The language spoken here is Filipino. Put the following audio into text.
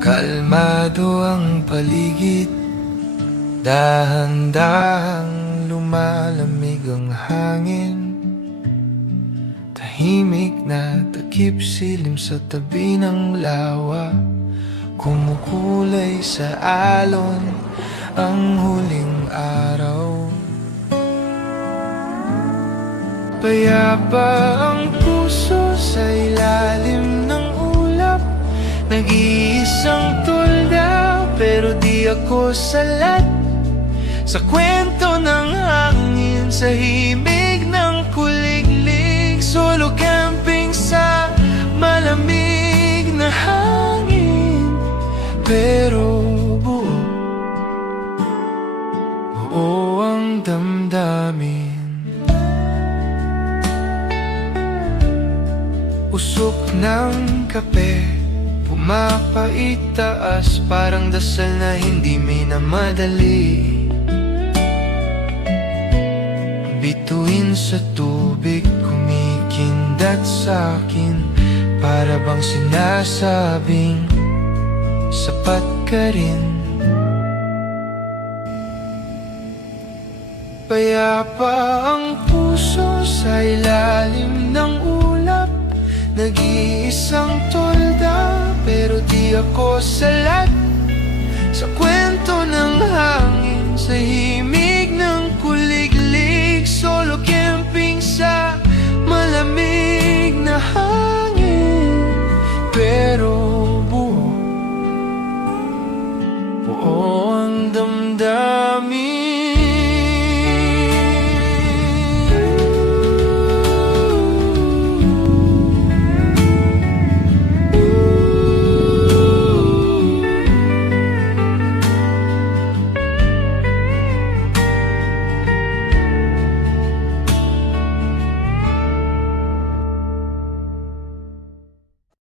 Kalmado ang paligid, dahan-dahang lumalamig ang hangin. Tahimik na takip silim sa tabi ng lawa, kumukulay sa alon ang huling araw. Payapa ang puso sa ilalim ng ulap, nag-iisang tulda pero di ako salat sa kwento ng hangin, sa himig ng kuliglig. Solo camping sa malamig na hangin, pero buo ang damdamin. Usok ng kape, pumapaitaas, parang dasal na hindi minamadali. Bituin sa tubig, kumikindat sa'kin, para bang sinasabing sapat ka rin. Payapa ang puso sa ilalim ng ulap, nag-iisang tolda pero di ako sa